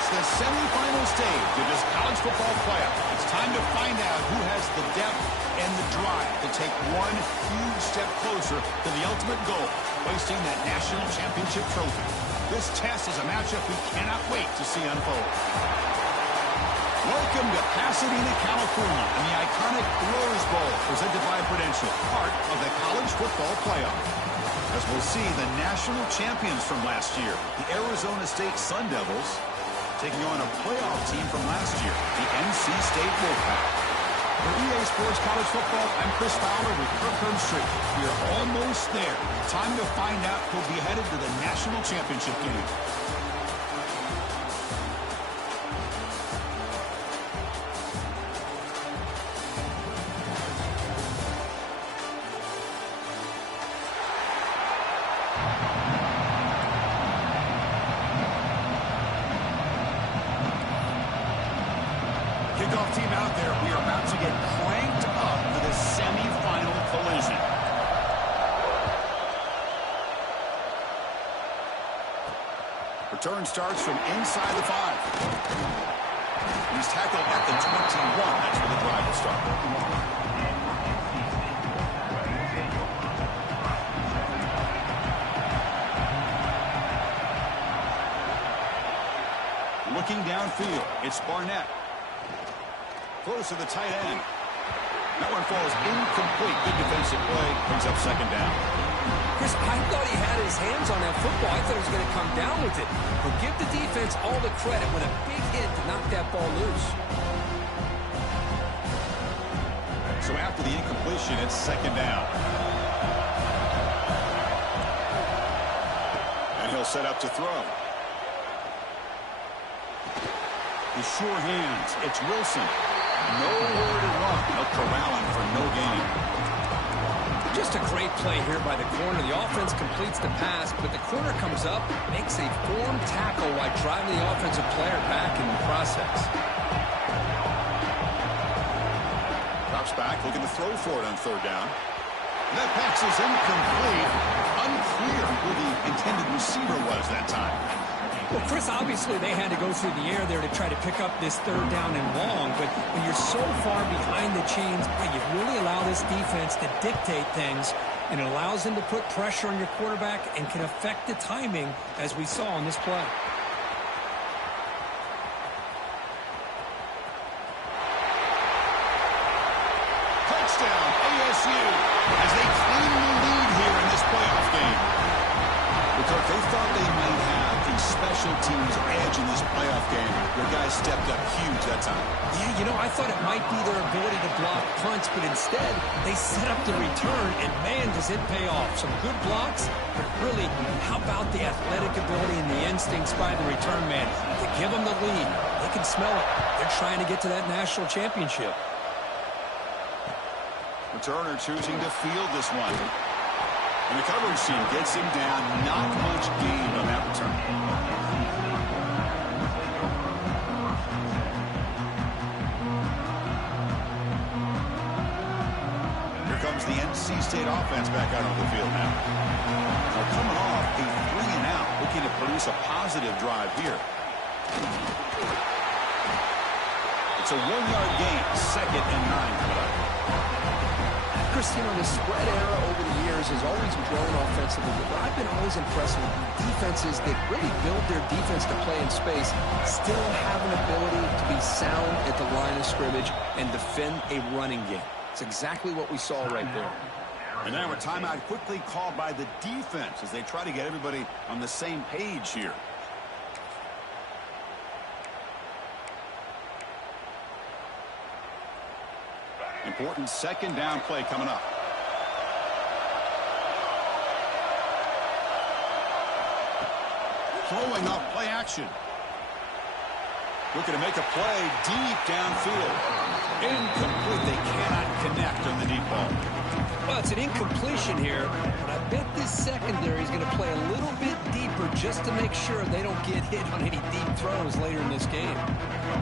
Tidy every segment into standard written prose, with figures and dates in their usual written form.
reached the semifinal stage of this college football playoff. It's time to find out who has the depth and the drive to take one huge step closer to the ultimate goal, hoisting that national championship trophy. This test is a matchup we cannot wait to see unfold. Welcome to Pasadena, California, and the iconic Rose Bowl, presented by Prudential, part of the college football playoff. As we'll see, the national champions from last year, the Arizona State Sun Devils, taking on a playoff team from last year, the NC State Wolfpack. For EA Sports College Football, I'm Chris Fowler with Kirk Herbstreit. We are almost there. Time to find out who'll be headed to the national championship game. Kickoff team out there. We are about to get cranked up for the semifinal collision. Return starts from inside the 5. He's tackled at the 21. That's where the drive will start. Looking downfield, it's Barnett. Close to the tight end. That one falls incomplete. Good defensive play. Brings up second down. Chris, I thought he had his hands on that football. I thought he was going to come down with it. But give the defense all the credit with a big hit to knock that ball loose. So after the incompletion, it's second down. And he'll set up to throw. With sure hands, it's Wilson. Nowhere to run. No corralling for no gain. Just a great play here by the corner. The offense completes the pass, but the corner comes up, makes a form tackle while driving the offensive player back in the process. Drops back, looking to throw for it on third down. And that pass is incomplete. Unclear who the intended receiver was that time. Well, Chris, obviously they had to go through the air there to try to pick up this third down and long, but when you're so far behind the chains, you really allow this defense to dictate things, and it allows them to put pressure on your quarterback and can affect the timing, as we saw on this play. Touchdown, ASU, as they claim the lead here in this playoff game. Because they thought they might have a special teams edge in this playoff game. Their guys stepped up huge that time. Yeah, you know, I thought it might be their ability to block punts, but instead they set up the return, and man, does it pay off. Some good blocks, but really, how about the athletic ability and the instincts by the return man to give them the lead? They can smell it. They're trying to get to that national championship. Returner choosing to field this one. And the coverage team gets him down. Not much gain on that return. Here comes the NC State offense back out on the field now. Now coming off a 3-and-out, looking to produce a positive drive here. It's a 1-yard gain, 2nd and 9 coming up. Chris, you know, the spread era over the years has always grown offensively, but I've been always impressed with defenses that really build their defense to play in space, still have an ability to be sound at the line of scrimmage and defend a running game. It's exactly what we saw right there. And now a timeout quickly called by the defense as they try to get everybody on the same page here. Important second down play coming up. Throwing off play action. Looking to make a play deep downfield. Incomplete. They cannot connect on the deep ball. Well, it's an incompletion here, but I bet this secondary is going to play a little bit deeper just to make sure they don't get hit on any deep throws later in this game.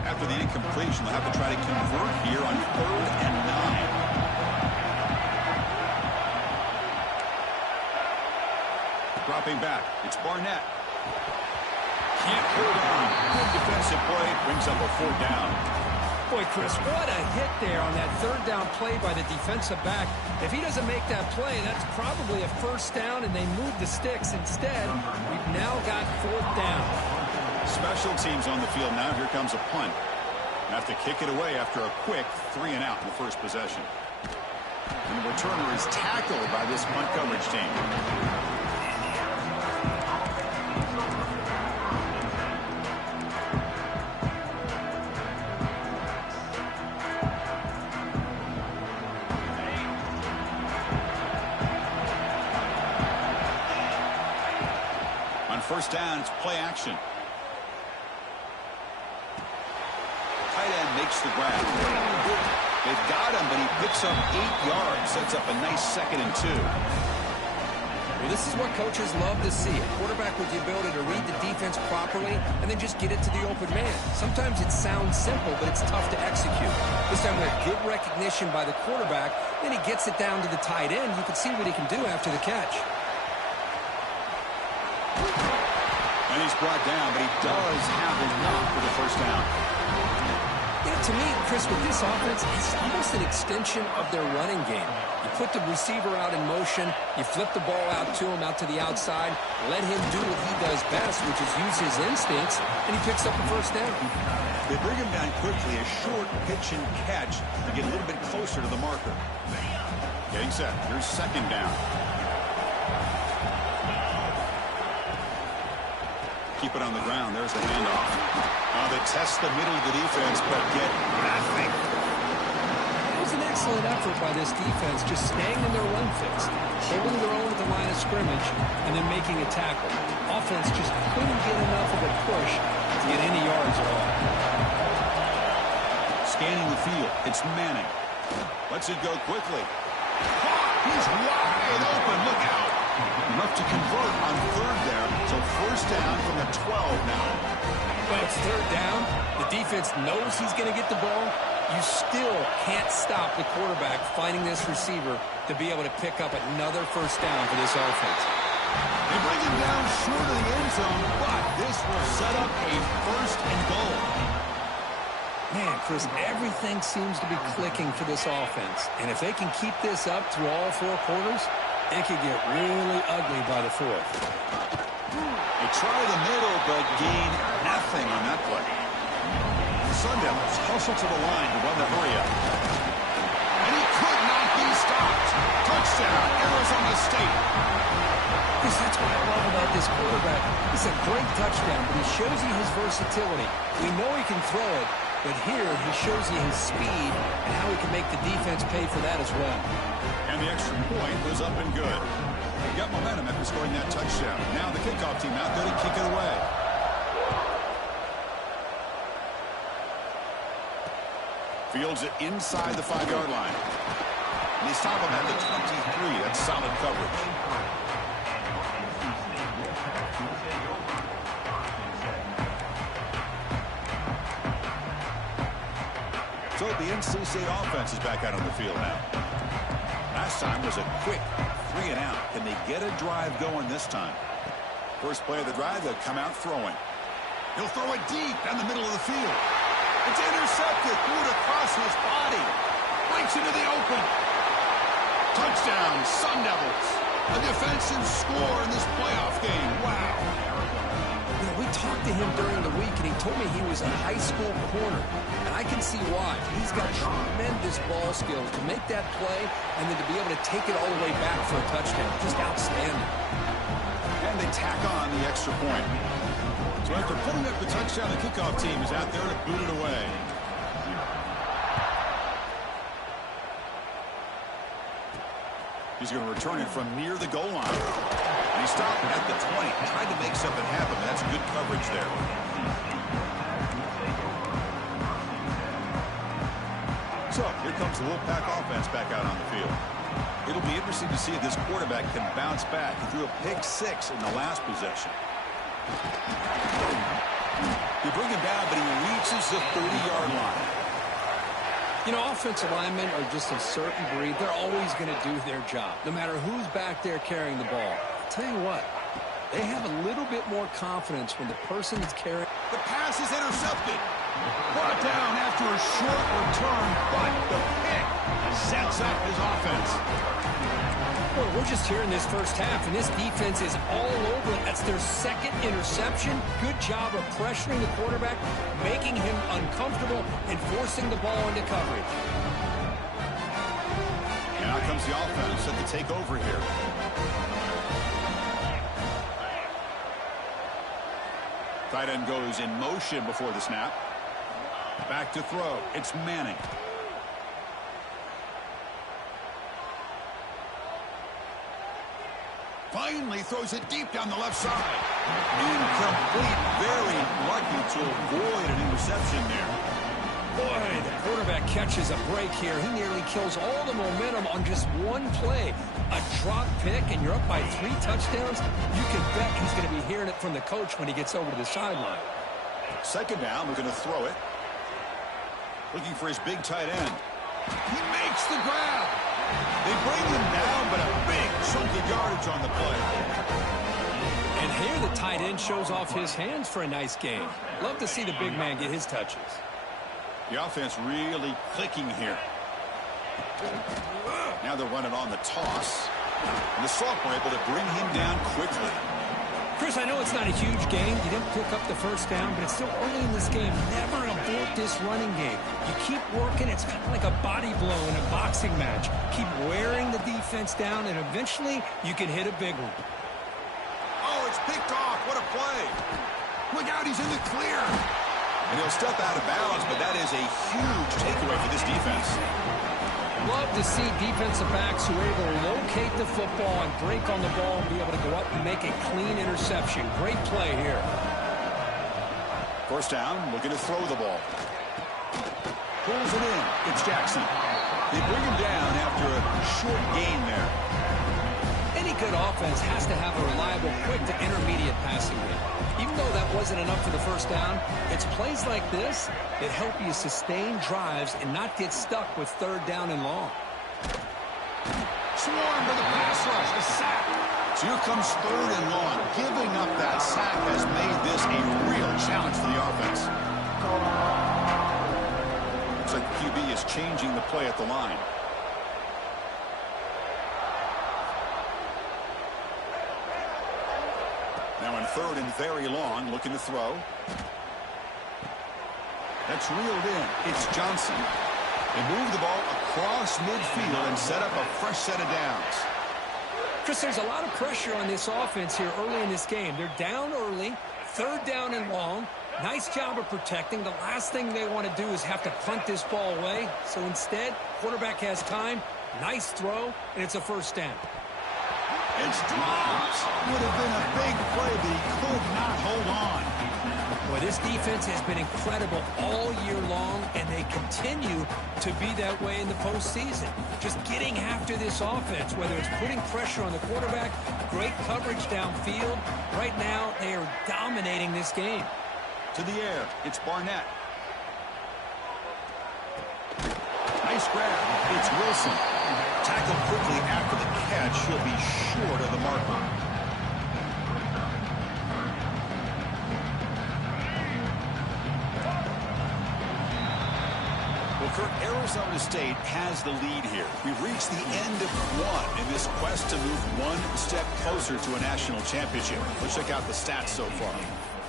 After the incompletion, they'll have to try to convert here on 3rd and 9. Dropping back, it's Barnett. can't hold on. Good defensive play. Brings up a 4th down. Boy, Chris, what a hit there on that 3rd down play by the defensive back. If he doesn't make that play, that's probably a 1st down, and they move the sticks. Instead, we've now got 4th down. Special teams on the field now. Here comes a punt. Have to kick it away after a quick 3 and out in the first possession. And the returner is tackled by this punt coverage team. On 1st down, it's play action. Tight end makes the grab. They've got him, but he picks up 8 yards. Sets up a nice 2nd and 2. Well, this is what coaches love to see. A quarterback with the ability to read the defense properly and then just get it to the open man. Sometimes it sounds simple, but it's tough to execute. This time we have good recognition by the quarterback. Then he gets it down to the tight end. You can see what he can do after the catch. And he's brought down, but he does have enough for the 1st down. You know, to me, Chris, with this offense, it's almost an extension of their running game. You put the receiver out in motion, you flip the ball out to him, out to the outside, let him do what he does best, which is use his instincts, and he picks up a 1st down. They bring him down quickly, a short pitch and catch to get a little bit closer to the marker. Getting set. Here's 2nd down. Keep it on the ground. There's the handoff. Now they test the middle of the defense, but get nothing. It was an excellent effort by this defense, just staying in their run fix, holding their own at the line of scrimmage, and then making a tackle. Offense just couldn't get enough of a push to get any yards at all. Scanning the field. It's Manning. Lets it go quickly. He's wide open. Look out. Enough to convert on 3rd there. So 1st down from the 12 now. Well, it's 3rd down. The defense knows he's going to get the ball. You still can't stop the quarterback finding this receiver to be able to pick up another 1st down for this offense. They bring him down short of the end zone, but this will set up a 1st and goal. Man, Chris, everything seems to be clicking for this offense. And if they can keep this up through all 4 quarters, it could get really ugly by the 4th. They try the middle, but gain nothing on that play. The Sun Devils hustle to the line to run the hurry up. And he could not be stopped. Touchdown, Arizona State. Chris, that's what I love about this quarterback. It's a great touchdown, but he shows you his versatility. We know he can throw it, but here he shows you his speed and how he can make the defense pay for that as well. And the extra point was up and good. They got momentum after scoring that touchdown. Now the kickoff team out there to kick it away. Fields it inside the 5-yard line. And they stop him at the 23. That's solid coverage. So the NC State offense is back out on the field now. Last time was a quick 3 and out. Can they get a drive going this time? First play of the drive, they'll come out throwing. He'll throw it deep down the middle of the field. It's intercepted, threw it across his body. Breaks into the open. Touchdown, Sun Devils. A defensive score in this playoff game. Wow. You know, we talked to him during the week, and he told me he was a high school corner. And I can see why. He's got tremendous ball skills to make that play and then to be able to take it all the way back for a touchdown. Just outstanding. And they tack on the extra point. So after putting up the touchdown, the kickoff team is out there to boot it away. He's going to return it from near the goal line. And he stopped at the 20. Tried to make something happen. That's good coverage there. So here comes the Wolfpack offense back out on the field. It'll be interesting to see if this quarterback can bounce back. He threw a pick 6 in the last possession. You bring him down, but he reaches the 30-yard line. You know, offensive linemen are just a certain breed. They're always going to do their job, no matter who's back there carrying the ball. I'll tell you what, They have a little bit more confidence when the person is carrying. The pass is intercepted. Brought down after a short return, but the pick sets up his offense. Well, we're just here in this first half, and this defense is all over it. That's their second interception. Good job of pressuring the quarterback, making him uncomfortable, and forcing the ball into coverage. And out comes the offense set to take over here. Tight end goes in motion before the snap. Back to throw. It's Manning. Finally throws it deep down the left side. Incomplete. Very lucky to avoid an interception there. Boy, the quarterback catches a break here. He nearly kills all the momentum on just one play. A drop pick, and you're up by 3 touchdowns. You can bet he's going to be hearing it from the coach when he gets over to the sideline. Second down, we're going to throw it. Looking for his big tight end. He makes the grab. They bring him down, but a big chunk of yardage on the play. And here the tight end shows off his hands for a nice game. Love to see the big man get his touches. The offense really clicking here. Now they're running on the toss. And the sophomore able to bring him down quickly. Chris, I know it's not a huge game. You didn't pick up the first down, but it's still early in this game. Never abort this running game. You keep working. It's kind of like a body blow in a boxing match. Keep wearing the defense down, and eventually you can hit a big one. Oh, it's picked off. What a play. Look out, he's in the clear. And he'll step out of bounds, but that is a huge takeaway for this defense. Love to see defensive backs who are able to locate the football and break on the ball and be able to go up and make a clean interception. Great play here. First down, looking to throw the ball. Pulls it in. It's Jackson. They bring him down after a short gain there. Any good offense has to have a reliable, quick to intermediate passing game. Even though that wasn't enough for the first down, it's plays like this that help you sustain drives and not get stuck with third down and long. Swarm for the pass rush, a sack. So here comes third and long. Giving up that sack has made this a real challenge for the offense. Looks like the QB is changing the play at the line. Now in third and very long, looking to throw. That's reeled in. It's Johnson. They move the ball across midfield and set up a fresh set of downs. Chris, there's a lot of pressure on this offense here early in this game. They're down early, third down and long. Nice job of protecting. The last thing they want to do is have to punt this ball away. So instead, quarterback has time. Nice throw, and it's a first down. It's dropped. Would have been a big play, but he could not hold on. Boy, this defense has been incredible all year long, and they continue to be that way in the postseason. Just getting after this offense, whether it's putting pressure on the quarterback, great coverage downfield. Right now, they are dominating this game. To the air, it's Barnett. Nice grab. It's Wilson. Tackled quickly after the catch. He'll be short of the marker. Well, Kirk, Arizona State has the lead here. We've reached the end of one in this quest to move one step closer to a national championship. Let's check out the stats so far.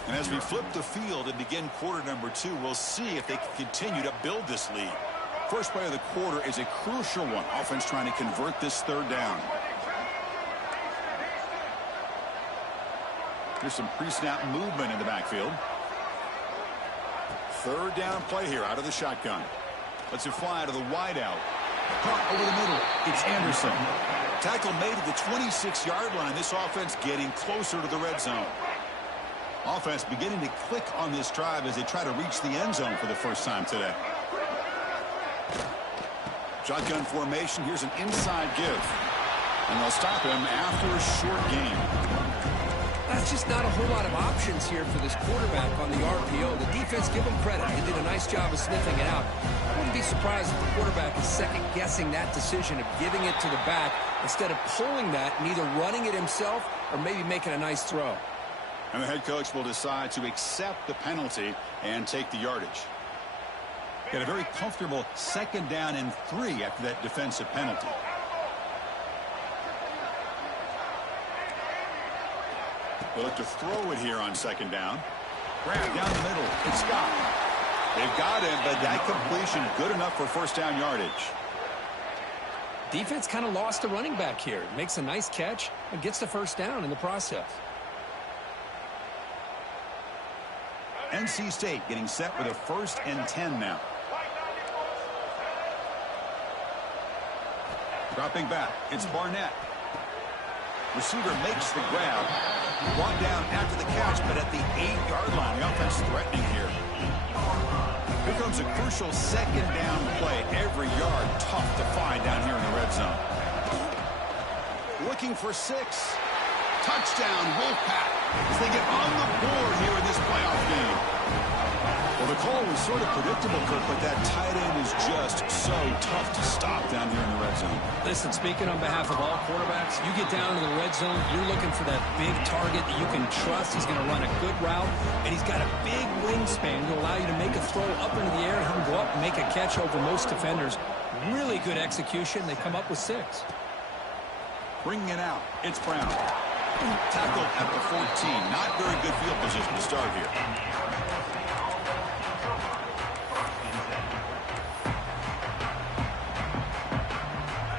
And as we flip the field and begin quarter number 2, we'll see if they can continue to build this lead. First play of the quarter is a crucial one. Offense trying to convert this third down. Here's some pre-snap movement in the backfield. Third down play here out of the shotgun. Lets it fly to the wideout. Caught over the middle. It's Anderson. Tackle made at the 26-yard line. This offense getting closer to the red zone. Offense beginning to click on this drive as they try to reach the end zone for the first time today. Shotgun formation. Here's an inside give. And they'll stop him after a short gain. That's just not a whole lot of options here for this quarterback on the RPO. The defense, give them credit. They did a nice job of sniffing it out. I wouldn't be surprised if the quarterback is second-guessing that decision of giving it to the back instead of pulling that and either running it himself or maybe making a nice throw. And the head coach will decide to accept the penalty and take the yardage. Got a very comfortable 2nd down and 3 after that defensive penalty. They'll look to throw it here on 2nd down. Grab down the middle. It's Scott. They've got him, but that completion good enough for 1st down yardage. Defense kind of lost a running back here. Makes a nice catch and gets the 1st down in the process. NC State getting set with a 1st and 10 now. Dropping back, it's Barnett. Receiver makes the grab. Brought down after the catch, but at the 8-yard line. The offense threatening here. Here comes a crucial 2nd down play. Every yard tough to find down here in the red zone. Looking for 6. Touchdown, Wolfpack, as they get on the board here in this playoff game. Well, the call was sort of predictable, Kirk, but that tight end is just so tough to stop down here in the red zone. Listen, speaking on behalf of all quarterbacks, you get down to the red zone, you're looking for that big target that you can trust. He's going to run a good route, and he's got a big wingspan to allow you to make a throw up into the air. He can go up and make a catch over most defenders. Really good execution. They come up with 6. Bringing it out, it's Brown. Tackled at the 14. Not very good field position to start here.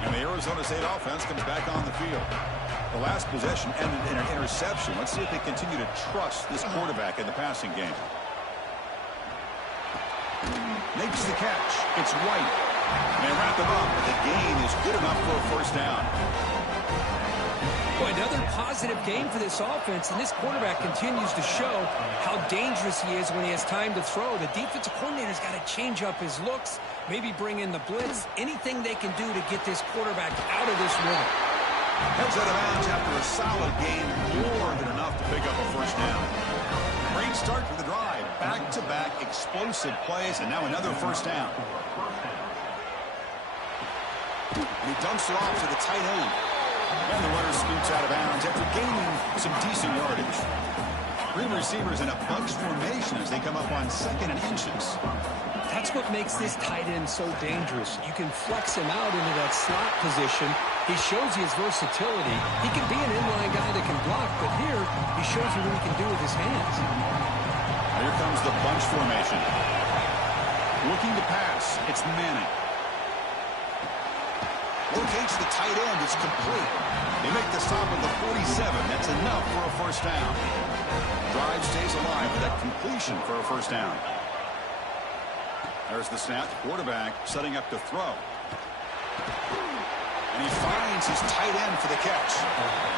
And the Arizona State offense comes back on the field. The last possession ended in an interception. Let's see if they continue to trust this quarterback in the passing game. Makes the catch. It's White. And they wrap him up, but the gain is good enough for a 1st down. Boy, another positive game for this offense, and this quarterback continues to show how dangerous he is when he has time to throw. The defensive coordinator's got to change up his looks, maybe bring in the blitz, anything they can do to get this quarterback out of this rhythm. Heads out of bounds after a solid game, more than enough to pick up a 1st down. Great start for the drive. Back-to-back explosive plays, and now another 1st down. He dumps it off to the tight end. And the runner scoots out of bounds after gaining some decent yardage. 3 receivers in a bunch formation as they come up on 2nd and inches. That's what makes this tight end so dangerous. You can flex him out into that slot position. He shows you his versatility. He can be an inline guy that can block, but here he shows you what he can do with his hands. Here comes the bunch formation. Looking to pass. It's Manning. Rotates the tight end. It's complete. They make the stop at the 47. That's enough for a 1st down. Drive stays alive with that completion for a 1st down. There's the snap. Quarterback setting up to throw. And he finds his tight end for the catch.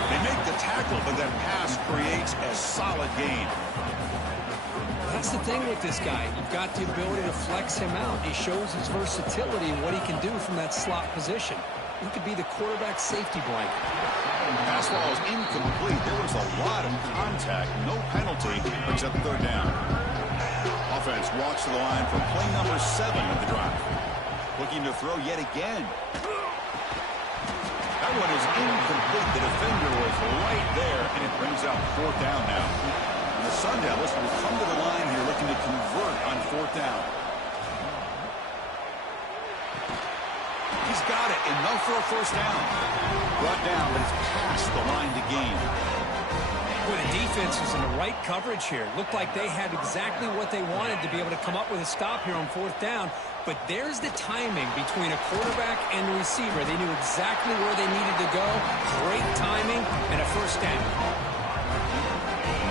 They make the tackle, but that pass creates a solid gain. That's the thing with this guy. You've got the ability to flex him out. He shows his versatility and what he can do from that slot position. He could be the quarterback safety blanket. Pass ball is incomplete. There was a lot of contact. No penalty, except 3rd down. Offense walks to the line for play number 7 of the drive. Looking to throw yet again. That one is incomplete. The defender was right there, and it brings out 4th down now. And the Sun Devils will come to the line here looking to convert on 4th down. He's got it. Enough for a 1st down. Brought down, but it's past the line to gain. Boy, the defense was in the right coverage here. Looked like they had exactly what they wanted to be able to come up with a stop here on 4th down. But there's the timing between a quarterback and the receiver. They knew exactly where they needed to go. Great timing and a 1st down.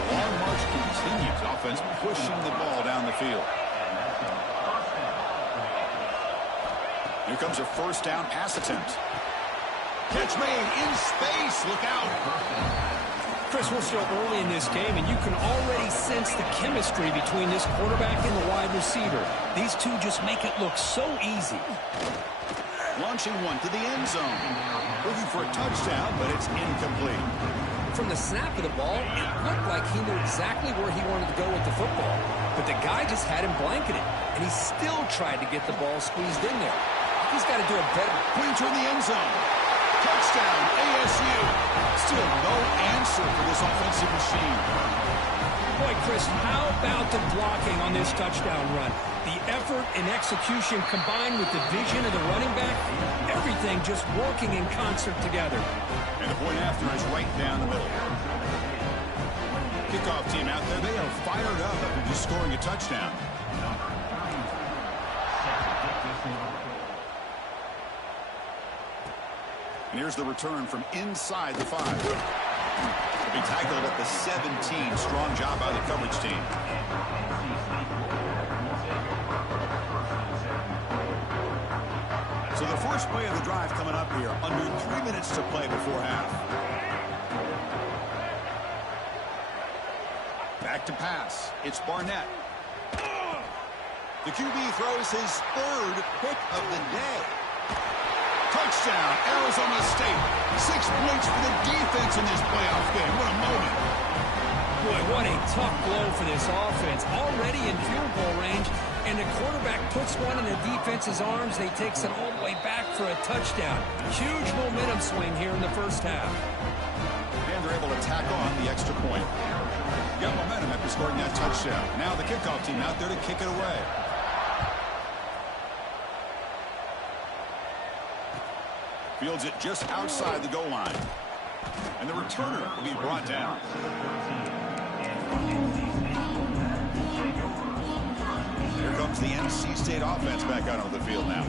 The long march continues. Offense pushing the ball down the field. Here comes a 1st down pass attempt. Catch made in space. Look out. Chris, we're still early in this game, and you can already sense the chemistry between this quarterback and the wide receiver. These two just make it look so easy. Launching one to the end zone. Looking for a touchdown, but it's incomplete. From the snap of the ball, it looked like he knew exactly where he wanted to go with the football. But the guy just had him blanketed, and he still tried to get the ball squeezed in there. He's got to do a better. Pointer in the end zone. Touchdown, ASU. Still no answer for this offensive machine. Boy, Chris, how about the blocking on this touchdown run? The effort and execution combined with the vision of the running back, everything just working in concert together. And the point after is right down the middle. Kickoff team out there, they are fired up after just scoring a touchdown. And here's the return from inside the 5. He'll be tackled at the 17. Strong job by the coverage team. So the first play of the drive coming up here. Under 3 minutes to play before half. Back to pass. It's Barnett. The QB throws his third pick of the day. Touchdown, Arizona State. 6 points for the defense in this playoff game. What a moment. Boy, what a tough blow for this offense. Already in field goal range, and the quarterback puts one in the defense's arms. They takes it all the way back for a touchdown. Huge momentum swing here in the first half. And they're able to tack on the extra point. Got momentum after scoring that touchdown. Now the kickoff team out there to kick it away. Fields it just outside the goal line. And the returner will be brought down. Here comes the NC State offense back out onto the field now.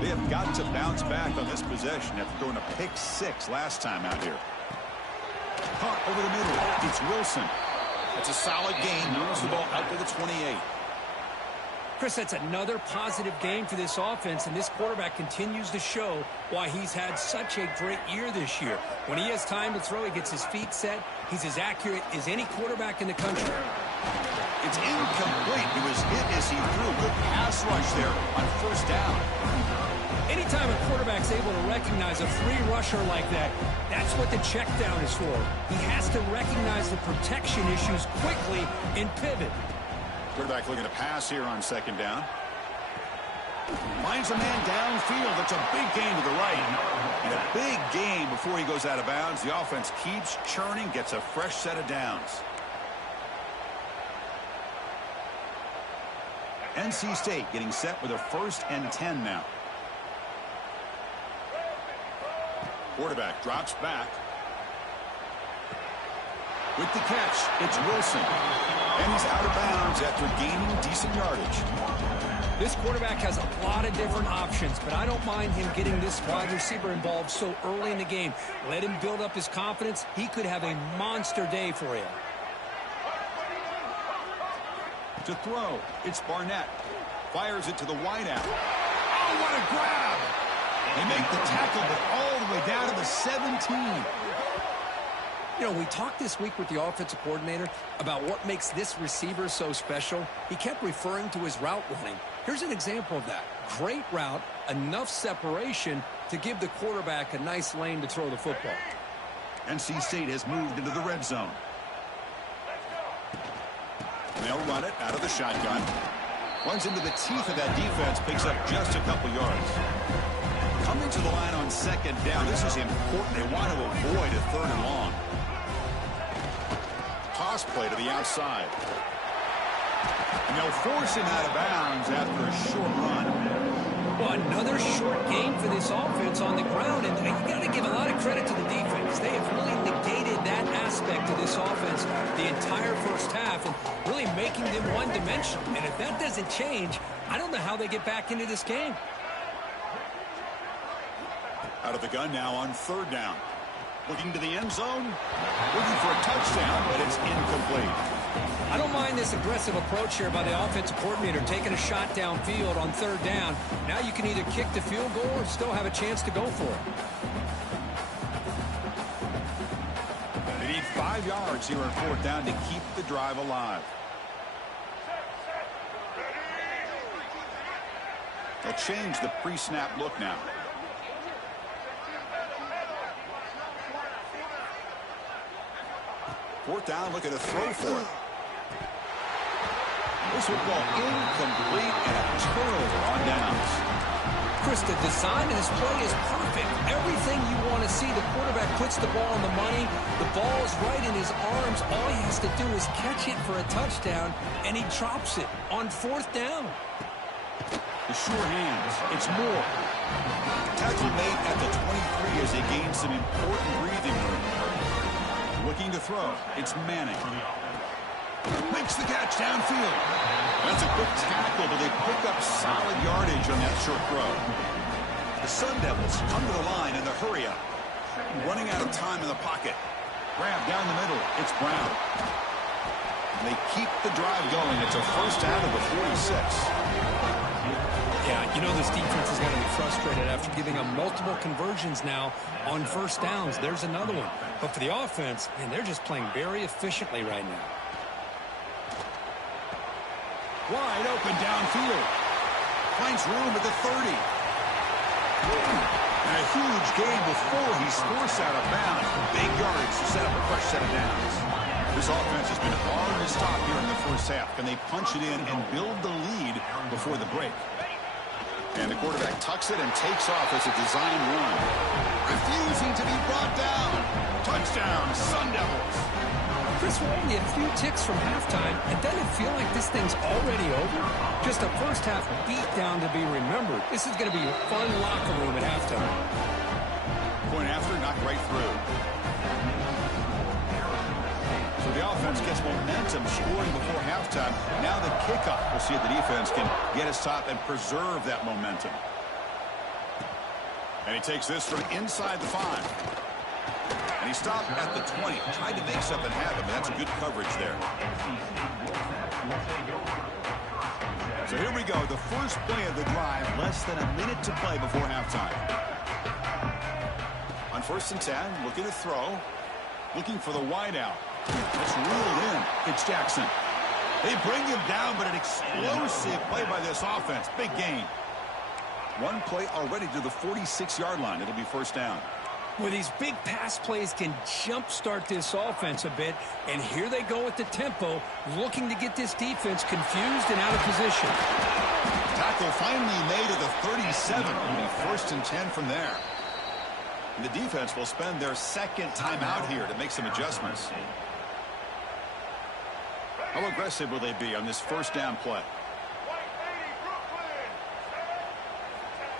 They have got to bounce back on this possession after throwing a pick 6 last time out here. Caught over the middle. It's Wilson. It's a solid gain. Moves the ball out to the 28. Chris, that's another positive game for this offense, and this quarterback continues to show why he's had such a great year this year. When he has time to throw, he gets his feet set. He's as accurate as any quarterback in the country. It's incomplete. He was hit as he threw. Good pass rush there on first down. Anytime a quarterback's able to recognize a free rusher like that, that's what the check down is for. He has to recognize the protection issues quickly and pivot. Quarterback looking to pass here on second down. Finds a man downfield. That's a big gain to the right. And a big gain before he goes out of bounds. The offense keeps churning, gets a fresh set of downs. NC State getting set with a 1st and 10 now. Quarterback drops back. With the catch, it's Wilson. And he's out of bounds after gaining decent yardage. This quarterback has a lot of different options, but I don't mind him getting this wide receiver involved so early in the game. Let him build up his confidence. He could have a monster day for him. To throw, it's Barnett. Fires it to the wideout. Oh, what a grab! They make the tackle, but all the way down to the 17. You know, we talked this week with the offensive coordinator about what makes this receiver so special. He kept referring to his route running. Here's an example of that. Great route, enough separation to give the quarterback a nice lane to throw the football. NC State has moved into the red zone. They'll run it out of the shotgun. Runs into the teeth of that defense, picks up just a couple yards. Coming to the line on second down. This is important. They want to avoid a 3rd and long. Toss play to the outside. And they'll force him out of bounds after a short run. Well, another short game for this offense on the ground, and you got to give a lot of credit to the defense. They have really negated that aspect of this offense the entire first half and really making them one-dimensional. And if that doesn't change, I don't know how they get back into this game. Out of the gun now on 3rd down. Looking to the end zone. Looking for a touchdown, but it's incomplete. I don't mind this aggressive approach here by the offensive coordinator, taking a shot downfield on 3rd down. Now you can either kick the field goal or still have a chance to go for it. They need 5 yards here on 4th down to keep the drive alive. They'll change the pre-snap look now. Fourth down, looking to throw for it. This football incomplete and a turnover on downs. Chris, the design of this play is perfect. Everything you want to see. The quarterback puts the ball on the money. The ball's right in his arms. All he has to do is catch it for a touchdown, and he drops it on fourth down. The sure hands. It's Moore. Tackle made at the 23 as they gain some important breathing room. Looking to throw. It's Manning. Makes the catch downfield. That's a quick tackle, but they pick up solid yardage on that short throw. The Sun Devils come to the line in the hurry up. Running out of time in the pocket. Grab down the middle. It's Brown. They keep the drive going. It's a first down of the 46. Yeah, you know this defense is going to be frustrated after giving them multiple conversions now on first downs. There's another one. But for the offense, man, they're just playing very efficiently right now. Wide open downfield. Finds room at the 30. And a huge gain before he's forced out of bounds. Big yardage to set up a fresh set of downs. This offense has been hard to stop here in the first half. Can they punch it in and build the lead before the break? And the quarterback tucks it and takes off as a design run. Refusing to be brought down. Touchdown, Sun Devils. Chris, we're only a few ticks from halftime, and doesn't it feel like this thing's already over? Just a first-half beatdown to be remembered. This is going to be a fun locker room at halftime. Point after, knocked right through. So the offense gets momentum scoring before halftime. Now the kickoff. We'll see if the defense can get his top and preserve that momentum. And he takes this from inside the 5. And he stopped at the 20. Tried to make something happen, but that's a good coverage there. So here we go. The first play of the drive. Less than a minute to play before halftime. On 1st and 10, looking to throw. Looking for the wideout. It's reeled in. It's Jackson. They bring him down, but an explosive play by this offense. Big gain. One play already to the 46-yard line. It'll be first down. Well, these big pass plays can jumpstart this offense a bit, and here they go at the tempo, looking to get this defense confused and out of position. Tackle finally made at the 37. It'll be 1st and 10 from there. And the defense will spend their second timeout here to make some adjustments. How aggressive will they be on this first down play?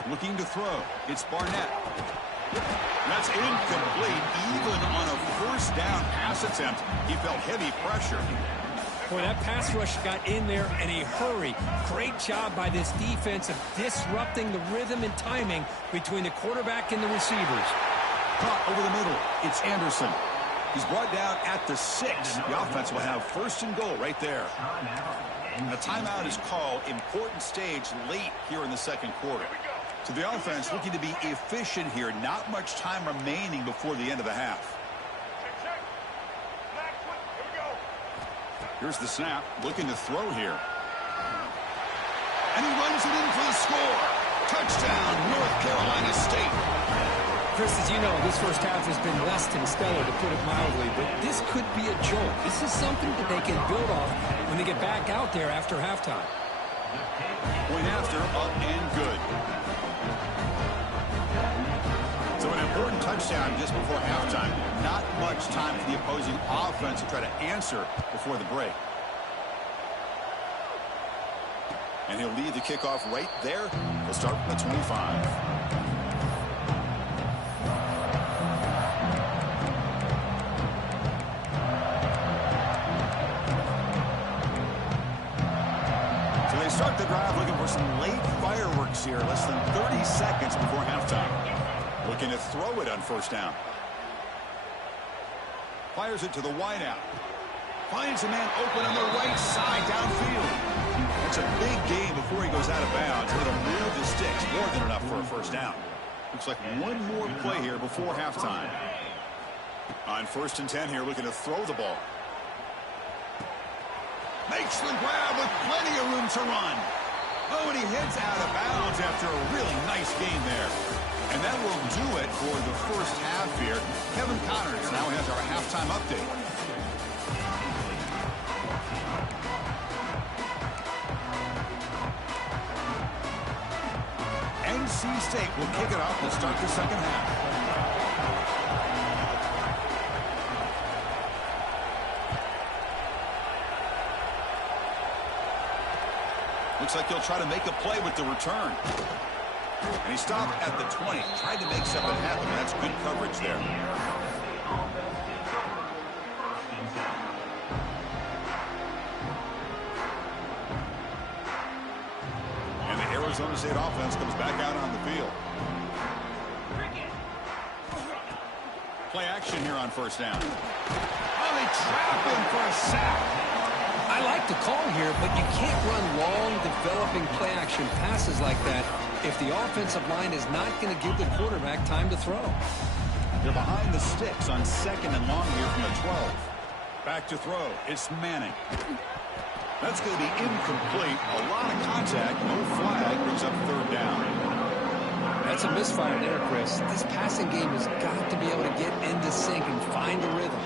Looking to throw. It's Barnett. That's incomplete. Even on a first down pass attempt, he felt heavy pressure. Boy, that pass rush got in there in a hurry. Great job by this defense of disrupting the rhythm and timing between the quarterback and the receivers. Caught over the middle. It's Anderson. He's brought down at the 6. The offense will have 1st and goal right there. A timeout is called. Important stage late here in the second quarter. So the offense looking to be efficient here. Not much time remaining before the end of the half. Here's the snap. Looking to throw here. And he runs it in for the score. Touchdown, North Carolina State. Chris, as you know, this first half has been less than stellar, to put it mildly, but this could be a jolt. This is something that they can build off when they get back out there after halftime. Point after, up and good. So an important touchdown just before halftime. Not much time for the opposing offense to try to answer before the break. And he'll lead the kickoff right there. He'll start from the 25. Start the drive looking for some late fireworks here. Less than 30 seconds before halftime. Looking to throw it on first down. Fires it to the wideout. Finds a man open on the right side downfield. It's a big gain before he goes out of bounds. It'll move the sticks. More than enough for a first down. Looks like one more play here before halftime. On 1st and 10 here, looking to throw the ball. Makes the grab with plenty of room to run. Oh, and he heads out of bounds after a really nice gain there. And that will do it for the first half here. Kevin Connors now has our halftime update. Tennessee State will kick it off to start the second half. Looks like he'll try to make a play with the return. And he stopped at the 20. Tried to make something happen. That's good coverage there. And the Arizona State offense comes back out on the field. Play action here on first down. Oh, they trap him for a sack. I like the call here, but you can't run long, developing play-action passes like that if the offensive line is not going to give the quarterback time to throw. They're behind the sticks on second and long here from the 12. Back to throw. It's Manning. That's going to be incomplete. A lot of contact. No flag. Brings up third down. That's a misfire there, Chris. This passing game has got to be able to get into sync and find a rhythm.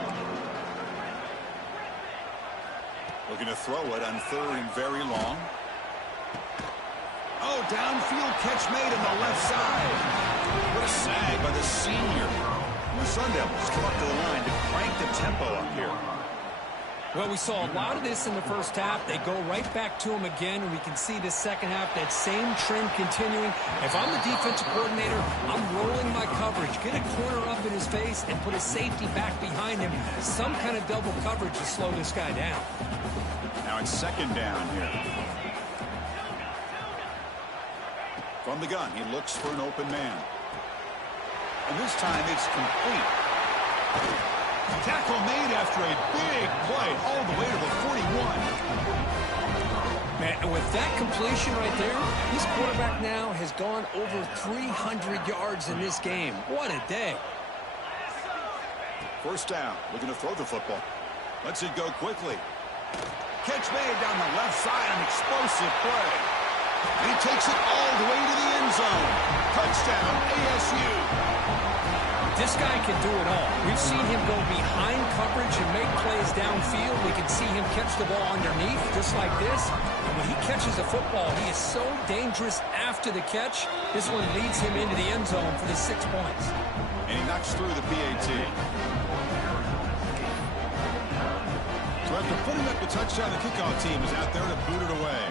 Looking to throw it on third and very long. Oh, downfield catch made on the left side. What a snag by the senior. And the Sun Devils come up to the line to crank the tempo up here. Well, we saw a lot of this in the first half. They go right back to him again, and we can see the second half, that same trend continuing. If I'm the defensive coordinator, I'm rolling my coverage. Get a corner up in his face and put a safety back behind him. Some kind of double coverage to slow this guy down. Now it's second down here. From the gun, he looks for an open man. And this time it's complete. Tackle made after a big play all the way to the 41. Man, and with that completion right there, this quarterback now has gone over 300 yards in this game. What a day. First down, looking to throw the football. Lets it go quickly. Catch made down the left side, an explosive play. And he takes it all the way to the end zone. Touchdown, ASU. This guy can do it all. We've seen him go behind coverage and make plays downfield. We can see him catch the ball underneath, just like this. And when he catches the football, he is so dangerous after the catch. This one leads him into the end zone for the 6 points. And he knocks through the PAT. So after putting up the touchdown, the kickoff team is out there to boot it away.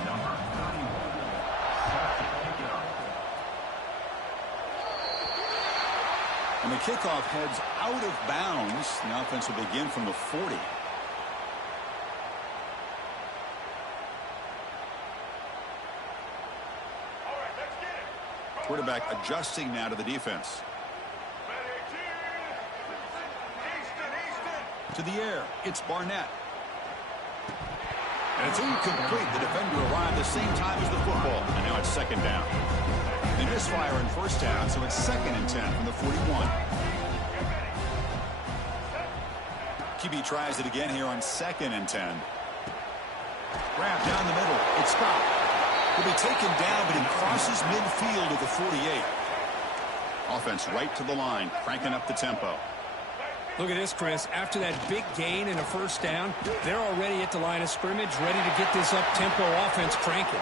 And the kickoff heads out of bounds. The offense will begin from the 40. Quarterback adjusting now to the defense. To the air, it's Barnett. And it's incomplete. The defender arrived the same time as the football. And now it's second down. They misfire in first down, so it's second and 10 from the 41. QB tries it again here on second and 10. Grab down the middle. It's Scott. He'll be taken down, but he crosses midfield at the 48. Offense right to the line, cranking up the tempo. Look at this, Chris. After that big gain and a first down, they're already at the line of scrimmage, ready to get this up-tempo offense cranking.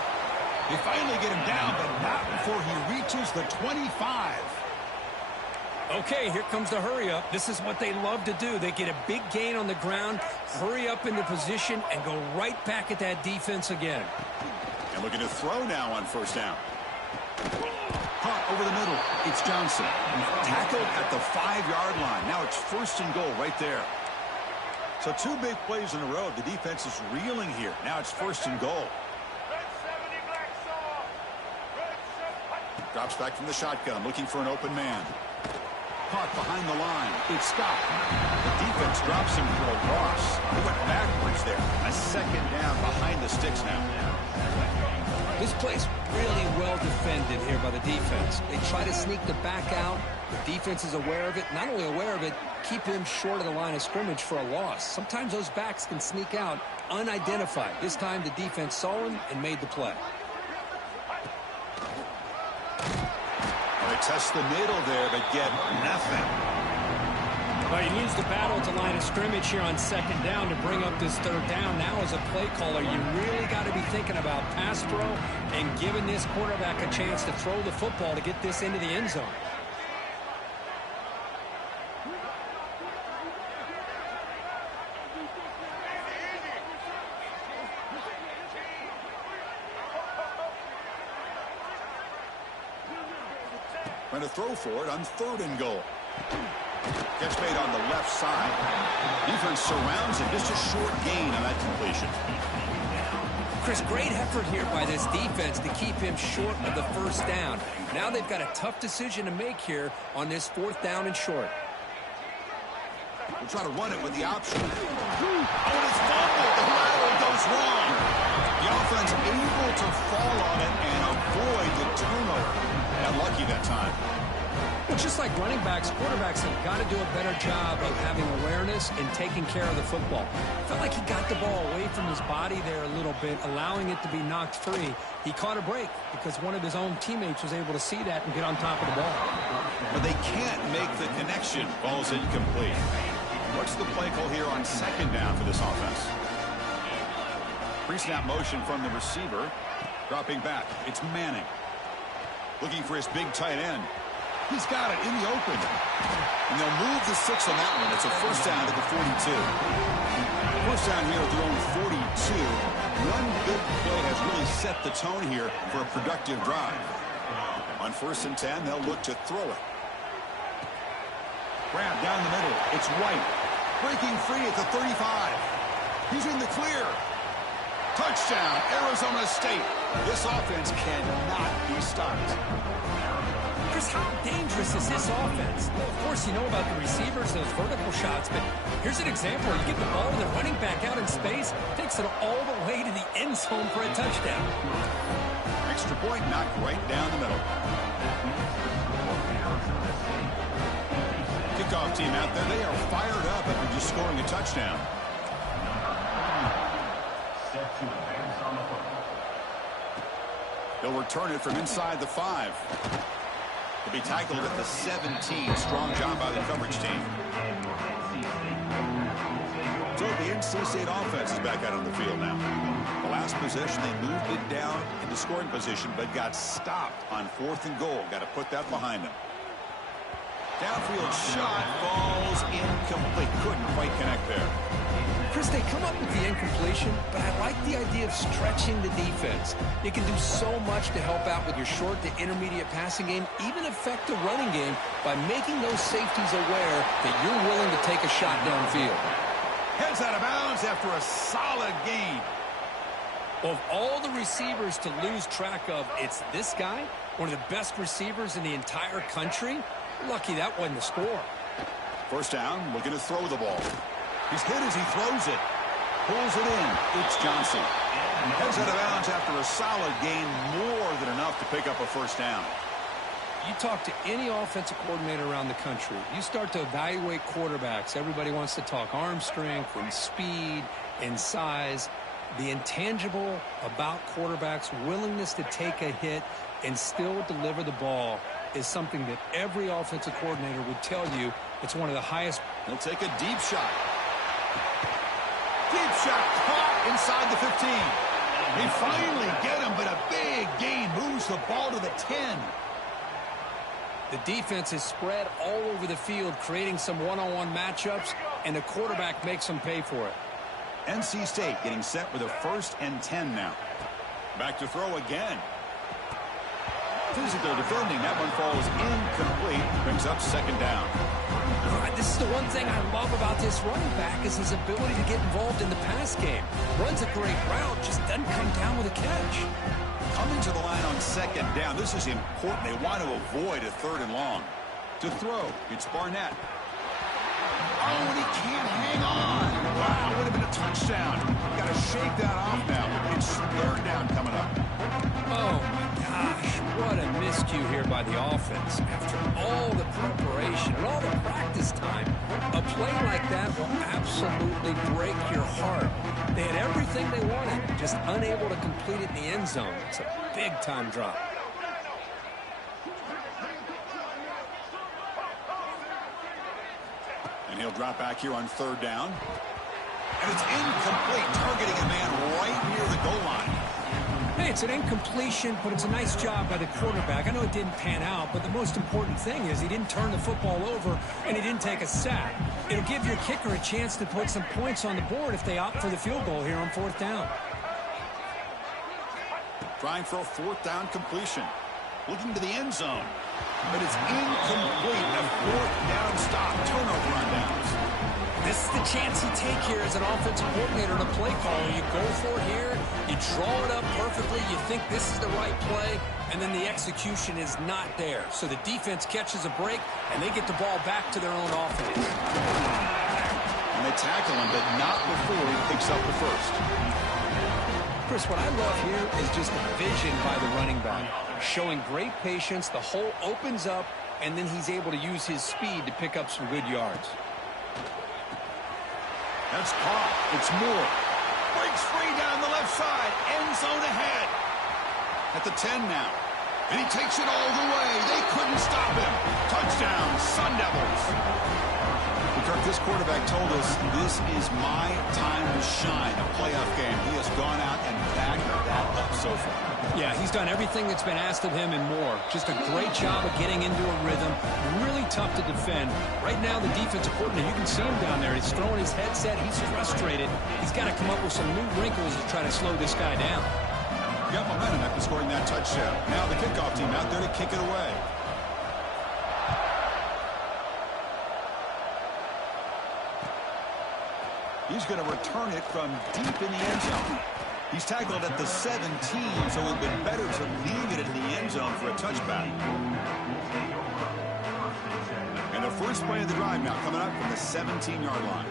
They finally get him down, but not before he reaches the 25. Okay, here comes the hurry up. This is what they love to do. They get a big gain on the ground, hurry up into position, and go right back at that defense again. And looking to throw now on first down. Caught over the middle. It's Johnson. Tackled at the 5-yard line. Now it's first and goal right there. So 2 big plays in a row. The defense is reeling here. Now it's first and goal. Drops back from the shotgun, looking for an open man. Caught behind the line. It's Scott. The defense drops him for a loss. He went backwards there. A second down behind the sticks now. This play's really well defended here by the defense. They try to sneak the back out. The defense is aware of it. Not only aware of it, keep him short of the line of scrimmage for a loss. Sometimes those backs can sneak out unidentified. This time the defense saw him and made the play. They test the middle there, but get nothing. Well, you lose the battle at the line of scrimmage here on second down to bring up this third down. Now as a play caller, you really got to be thinking about pass pro and giving this quarterback a chance to throw the football to get this into the end zone. Going to throw for it on 3rd and goal. Catch made on the left side. Defense surrounds it. Just a short gain on that completion. Chris, great effort here by this defense to keep him short of the first down. Now they've got a tough decision to make here on this 4th down and short. We'll try to run it with the option. Oh, and it's fumbled. The lateral goes wrong. The offense able to fall on it and avoid the turnover. Unlucky that time. Well, just like running backs, quarterbacks have got to do a better job of having awareness and taking care of the football. Felt like he got the ball away from his body there a little bit, allowing it to be knocked free. He caught a break because one of his own teammates was able to see that and get on top of the ball. But they can't make the connection. Ball's incomplete. What's the play call here on 2nd down for this offense? Pre-snap motion from the receiver. Dropping back. It's Manning. Looking for his big tight end. He's got it in the open. And they'll move the 6 on that one. It's a 1st down at the 42. 1st down here at their own 42. One big play has really set the tone here for a productive drive. On 1st and 10, they'll look to throw it. Grab down the middle. It's White. Breaking free at the 35. He's in the clear. Touchdown, Arizona State. This offense cannot be stopped. Chris, how dangerous is this offense? Well, of course, you know about the receivers, those vertical shots, but here's an example. You get the ball to the running back out in space, takes it all the way to the end zone for a touchdown. Extra point knocked right down the middle. Kickoff team out there. They are fired up after just scoring a touchdown. They'll return it from inside the 5. He'll be tackled at the 17. Strong job by the coverage team. So the NC State offense is back out on the field now. The last possession, they moved it down into scoring position, but got stopped on 4th and goal. Got to put that behind them. Downfield shot falls incomplete. Couldn't quite connect there. Chris, they come up with the incompletion, but I like the idea of stretching the defense. You can do so much to help out with your short to intermediate passing game, even affect the running game by making those safeties aware that you're willing to take a shot downfield. Heads out of bounds after a solid gain. Of all the receivers to lose track of, it's this guy, one of the best receivers in the entire country. Lucky that wasn't the score. 1st down, looking to throw the ball. He's hit as he throws it. Pulls it in. It's Johnson. Heads out of bounds after a solid gain, more than enough to pick up a 1st down. You talk to any offensive coordinator around the country, you start to evaluate quarterbacks. Everybody wants to talk arm strength and speed and size. The intangible about quarterbacks' willingness to take a hit and still deliver the ball is something that every offensive coordinator would tell you it's one of the highest. He'll take a deep shot. Deep shot caught inside the 15. They finally get him, but a big gain moves the ball to the 10. The defense is spread all over the field, creating some one-on-one matchups, and the quarterback makes them pay for it. NC State getting set with a 1st and 10 now. Back to throw again. Physical defending. That one falls incomplete. Brings up 2nd down. This is the one thing I love about this running back is his ability to get involved in the pass game. Runs a great route, just doesn't come down with a catch. Coming to the line on 2nd down. This is important. They want to avoid a 3rd and long. To throw, it's Barnett. Oh, and he can't hang on. Wow, would have been a touchdown. Got to shake that off now. It's 3rd down coming up. Oh, my gosh. What a miscue here by the offense. After all the preparation and all the practice time, a play like that will absolutely break your heart. They had everything they wanted, just unable to complete it in the end zone. It's a big-time drop. And he'll drop back here on third down. And it's incomplete, targeting a man right near the goal line. Hey, it's an incompletion, but it's a nice job by the quarterback. I know it didn't pan out, but the most important thing is he didn't turn the football over and he didn't take a sack. It'll give your kicker a chance to put some points on the board if they opt for the field goal here on fourth down. Trying for a fourth down completion. Looking to the end zone. But it's incomplete. A fourth down stop. Turnover on downs. This is the chance you take here as an offensive coordinator and a play caller. You go for it here. You draw it up perfectly. You think this is the right play, and then the execution is not there. So the defense catches a break, and they get the ball back to their own offense. And they tackle him, but not before he picks up the first. Chris, what I love here is just the vision by the running back. Showing great patience, the hole opens up, and then he's able to use his speed to pick up some good yards. That's caught. It's Moore. Breaks free down the left side. End zone ahead. At the 10 now. And he takes it all the way. They couldn't stop him. Touchdown, Sun Devils. Kirk, this quarterback told us this is my time to shine, a playoff game. He has gone out and backed that up so far. Yeah, he's done everything that's been asked of him and more. Just a great job of getting into a rhythm. Really tough to defend. Right now, the defensive coordinator, you can see him down there. He's throwing his headset. He's frustrated. He's got to come up with some new wrinkles to try to slow this guy down. Got momentum after scoring that touchdown. Now the kickoff team out there to kick it away. He's going to return it from deep in the end zone. He's tackled at the 17, so it would have been better to leave it in the end zone for a touchback. And the first play of the drive now coming up from the 17-yard line.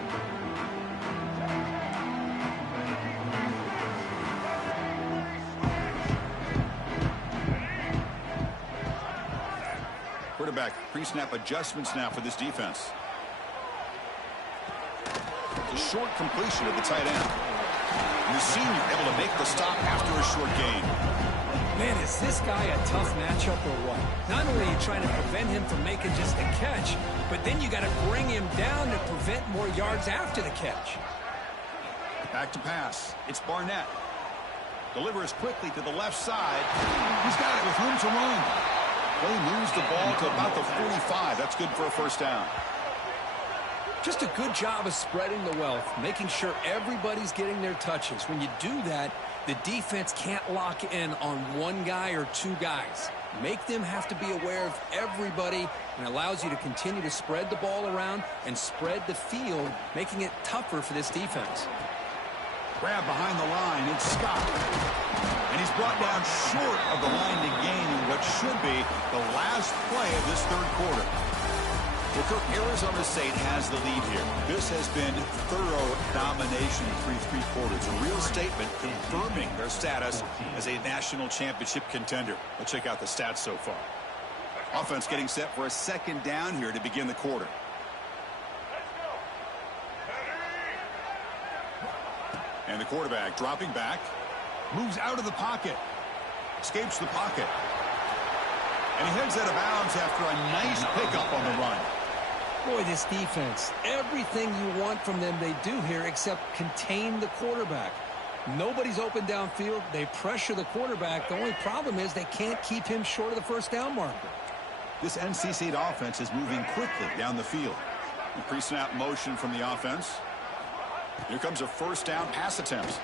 Quarterback pre-snap adjustments now for this defense. A short completion of the tight end. And the senior able to make the stop after a short gain. Man, is this guy a tough matchup or what? Not only are you trying to prevent him from making just a catch, but then you got to bring him down to prevent more yards after the catch. Back to pass. It's Barnett. Delivers quickly to the left side. He's got it with room to run. Well, he moves the ball to about the 45. That's good for a first down. Just a good job of spreading the wealth, making sure everybody's getting their touches. When you do that, the defense can't lock in on one guy or two guys. Make them have to be aware of everybody, and allows you to continue to spread the ball around and spread the field, making it tougher for this defense. Grab behind the line. It's Scott. And he's brought down short of the line to gain in what should be the last play of this third quarter. Well, Kirk, Arizona State has the lead here. This has been thorough domination through three quarters. A real statement confirming their status as a national championship contender. Let's check out the stats so far. Offense getting set for a second down here to begin the quarter. And the quarterback dropping back. Moves out of the pocket. Escapes the pocket. And he heads out of bounds after a nice pickup on the run. Boy, this defense, everything you want from them they do here except contain the quarterback. Nobody's open downfield. They pressure the quarterback. The only problem is they can't keep him short of the first down marker. This NC State offense is moving quickly down the field. The pre-snap motion from the offense. Here comes a first down pass attempt.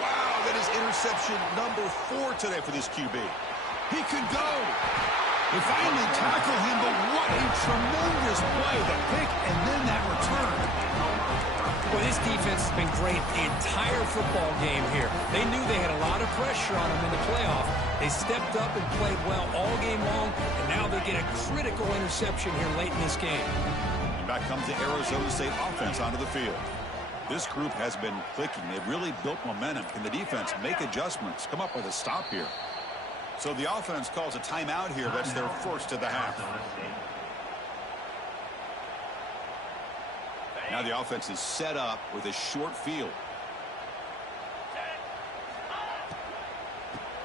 Wow, that is interception number 4 today for this QB. He could go. They finally tackle him, but what a tremendous play. The pick and then that return. Well, this defense has been great the entire football game here. They knew they had a lot of pressure on them in the playoff. They stepped up and played well all game long, and now they get a critical interception here late in this game. And back comes the Arizona State offense onto the field. This group has been clicking. They've really built momentum. Can the defense make adjustments, come up with a stop here? So the offense calls a timeout here. That's their first of the half. Now the offense is set up with a short field.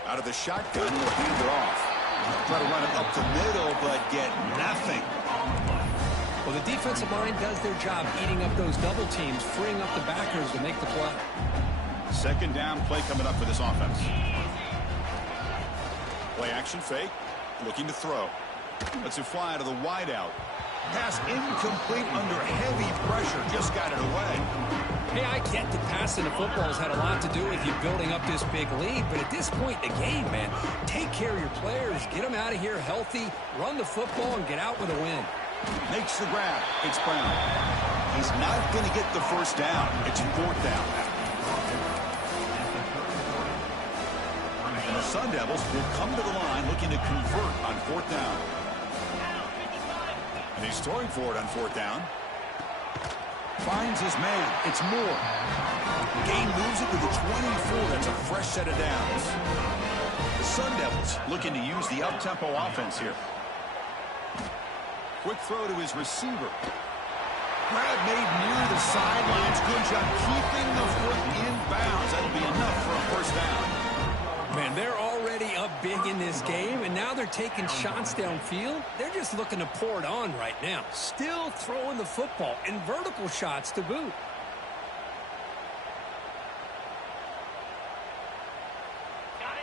Out of the shotgun, we'll hand it off. Try to run it up the middle, but get nothing. Well, the defensive line does their job eating up those double teams, freeing up the backers to make the play. Second down play coming up for this offense. Play action fake. Looking to throw. Lets it fly to the wideout. Pass incomplete under heavy pressure. Just got it away. Hey, I get that passing the football has had a lot to do with you building up this big lead, but at this point in the game, man, take care of your players. Get them out of here healthy, run the football, and get out with a win. Makes the grab. It's Brown. He's not going to get the first down. It's fourth down. And the Sun Devils will come to the line looking to convert on fourth down. And he's throwing for it on fourth down. Finds his man. It's Moore. Gain moves it to the 24. That's a fresh set of downs. The Sun Devils looking to use the up-tempo offense here. Quick throw to his receiver. Grab made near the sidelines. Good job keeping the foot in bounds. That'll be enough for a first down. Man, they're already up big in this game, and now they're taking shots downfield. They're just looking to pour it on right now. Still throwing the football, and vertical shots to boot.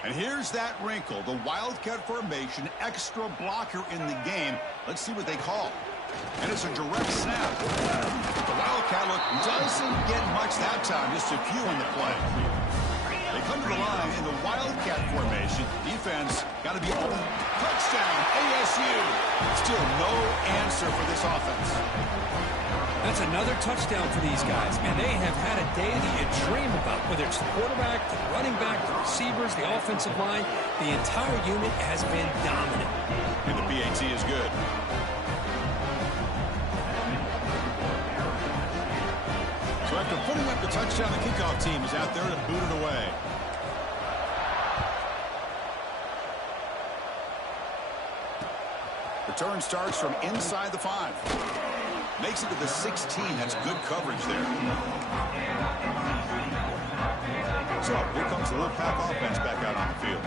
And here's that wrinkle, the Wildcat formation, extra blocker in the game. Let's see what they call. And it's a direct snap. The Wildcat look doesn't get much that time, just a few on the play. They come to the line in the Wildcat formation. Defense got to be open. Touchdown, ASU. Still no answer for this offense. That's another touchdown for these guys. Man, they have had a day that you dream about, whether it's the quarterback, the running back, the receivers, the offensive line. The entire unit has been dominant. And the PAT is good. So after putting up the touchdown, the kickoff team is out there to boot it away. Return starts from inside the 5. Makes it to the 16. That's good coverage there. So here comes the Wolfpack offense back out on the field.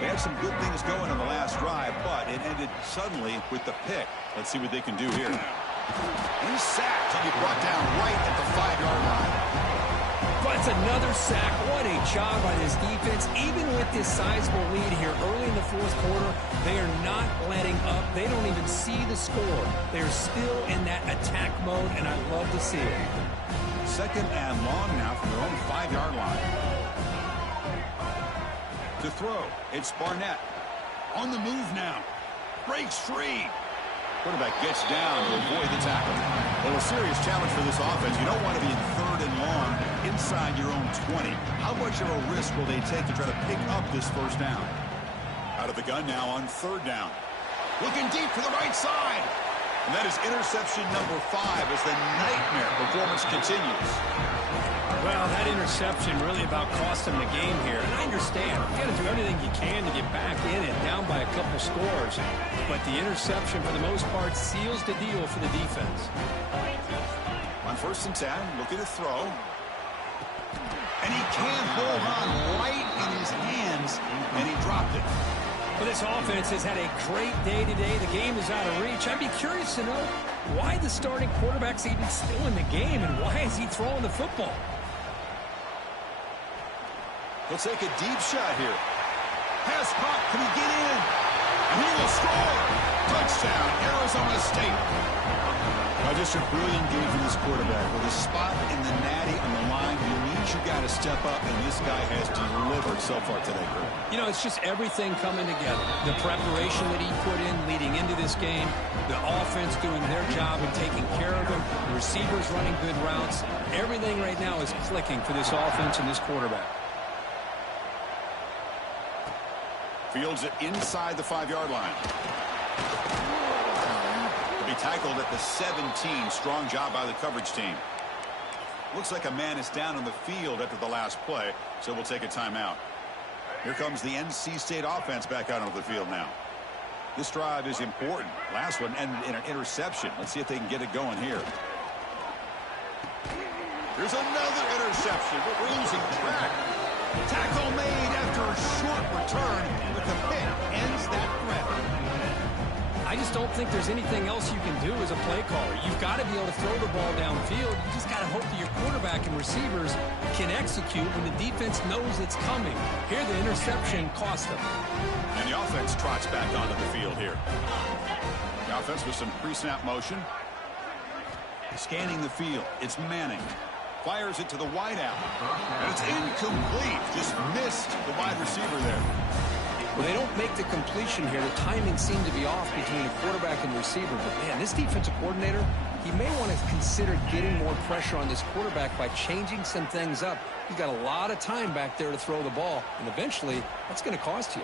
They had some good things going on the last drive, but it ended suddenly with the pick. Let's see what they can do here. He's sacked. He'll be brought down right at the 5-yard line. That's another sack. What a job by this defense. Even with this sizable lead here early in the fourth quarter, they are not letting up. They don't even see the score. They're still in that attack mode, and I love to see it. Second and long now from their own 5-yard line. To throw, it's Barnett. On the move now. Breaks free. Quarterback gets down to avoid the tackle. Well, a serious challenge for this offense. You don't want to be in third and long inside your own 20. How much of a risk will they take to try to pick up this first down? Out of the gun now on third down. Looking deep to the right side. And that is interception number 5 as the nightmare performance continues. Well, that interception really about cost them the game here. And I understand. You got to do everything you can to get back in and down by a couple scores. But the interception, for the most part, seals the deal for the defense. On first and 10, looking to throw. And he can't hold on right in his hands, and he dropped it. Well, this offense has had a great day today. The game is out of reach. I'd be curious to know why the starting quarterback's even still in the game, and why is he throwing the football? He'll take a deep shot here. Pass caught. Can he get in? And he will score. Touchdown, Arizona State. Now, just a brilliant game from this quarterback. With a spot in the natty on the line, he needs you got to step up, and this guy has delivered so far today, Kurt. You know, it's just everything coming together. The preparation that he put in leading into this game, the offense doing their job and taking care of him, the receivers running good routes. Everything right now is clicking for this offense and this quarterback. Fields it inside the 5-yard line. Will be tackled at the 17. Strong job by the coverage team. Looks like a man is down on the field after the last play, so we'll take a timeout. Here comes the NC State offense back out onto the field now. This drive is important. Last one ended in an interception. Let's see if they can get it going here. There's another interception, but we're losing track. Tackle made after a short return, but the pick ends that threat. I I just don't think there's anything else you can do as a play caller. You've got to be able to throw the ball downfield. You just got to hope that your quarterback and receivers can execute when the defense knows it's coming. Here, the interception cost them. And the offense trots back onto the field here. The offense with some pre-snap motion. Scanning the field. It's Manning. Fires it to the wideout. And it's incomplete. Just missed the wide receiver there. Well, they don't make the completion here. The timing seemed to be off between the quarterback and receiver. But, man, this defensive coordinator, he may want to consider getting more pressure on this quarterback by changing some things up. He's got a lot of time back there to throw the ball. And eventually, that's going to cost you.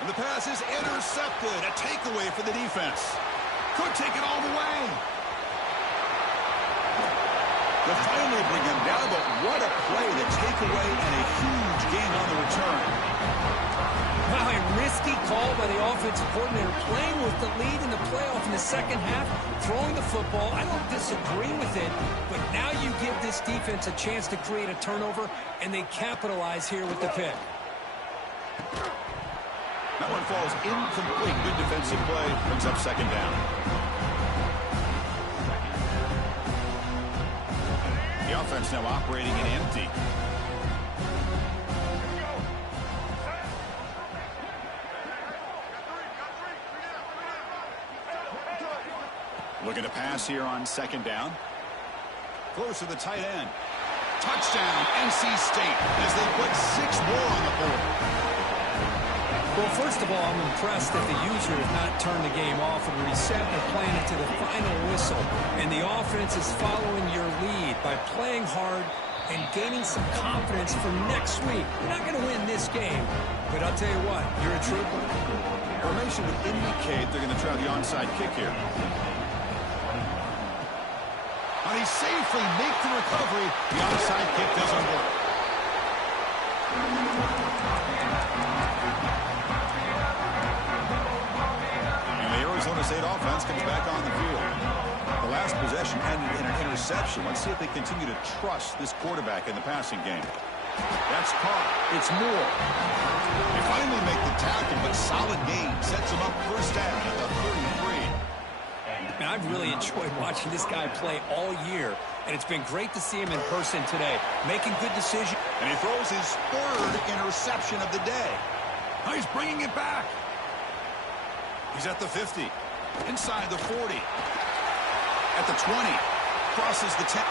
And the pass is intercepted. A takeaway for the defense. Could take it all the way. They'll finally bring him down, but what a play. The takeaway and a huge gain on the return. Wow, a risky call by the offensive coordinator, playing with the lead in the playoff in the second half, throwing the football. I don't disagree with it, but now you give this defense a chance to create a turnover, and they capitalize here with the pick. That one falls incomplete. Good defensive play. Brings up second down. The offense now operating in empty. Looking to pass here on second down. Close to the tight end. Touchdown, NC State, as they put 6 more on the board. Well, first of all, I'm impressed that the user has not turned the game off and reset and playing it to the final whistle. And the offense is following your lead by playing hard and gaining some confidence for next week. You're not going to win this game, but I'll tell you what, you're a trooper. Formation would indicate they're going to try the onside kick here. And he safely makes the recovery. The onside kick doesn't work. Arizona State offense comes back on the field. The last possession ended in an interception. Let's see if they continue to trust this quarterback in the passing game. That's caught. It's Moore. They finally make the tackle, but solid gain sets them up first down at the 33. Man, I've really enjoyed watching this guy play all year, and it's been great to see him in person today, making good decisions. And he throws his 3rd interception of the day. Now he's bringing it back. He's at the 50, inside the 40, at the 20, crosses the 10.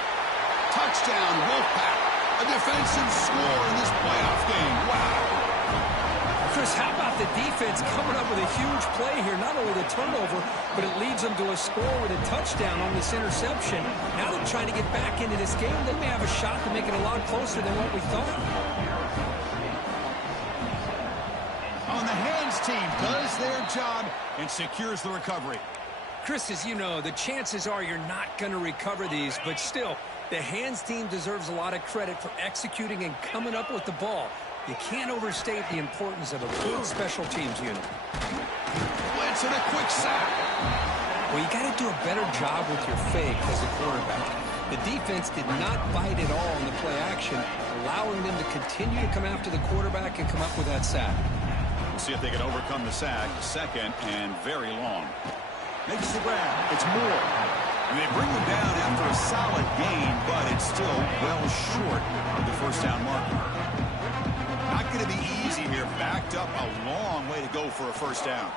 Touchdown, Wolfpack. A defensive score in this playoff game. Wow. Chris, how about the defense coming up with a huge play here? Not only the turnover, but it leads them to a score with a touchdown on this interception. Now they're trying to get back into this game. They may have a shot to make it a lot closer than what we thought. On the hands team does their job and secures the recovery. Chris, as you know, the chances are you're not going to recover these, but still, the hands team deserves a lot of credit for executing and coming up with the ball. You can't overstate the importance of a good special teams unit. Blitz and a quick sack. Well, you got to do a better job with your fake as a quarterback. The defense did not bite at all in the play action, allowing them to continue to come after the quarterback and come up with that sack. We'll see if they can overcome the sack. Second and very long. Makes the grab. It's Moore. And they bring him down after a solid gain, but it's still well short of the first down marker. Not going to be easy here. Backed up a long way to go for a first down.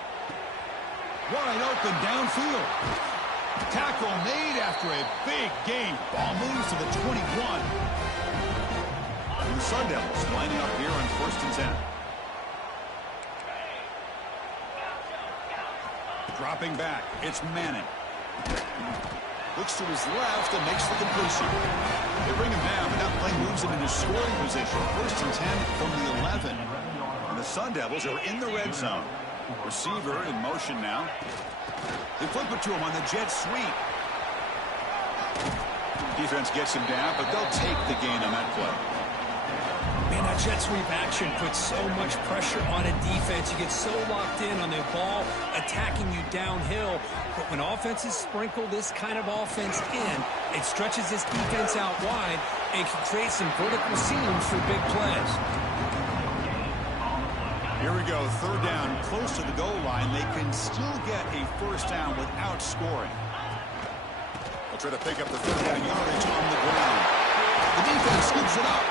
Wide open downfield. Tackle made after a big gain. Ball moves to the 21. And the Sun Devils lining up here on 1st and 10. Dropping back, it's Manning. Looks to his left and makes the completion. They bring him down, but that play moves him into scoring position. 1st and 10 from the 11. And the Sun Devils are in the red zone. Receiver in motion now. They flip it to him on the jet sweep. Defense gets him down, but they'll take the gain on that play. Man, that jet sweep action puts so much pressure on a defense. You get so locked in on the ball attacking you downhill. But when offenses sprinkle this kind of offense in, it stretches this defense out wide and can create some vertical seams for big plays. Here we go, third down, close to the goal line. They can still get a first down without scoring. They'll try to pick up the third down yardage on the ground. The defense scoops it up.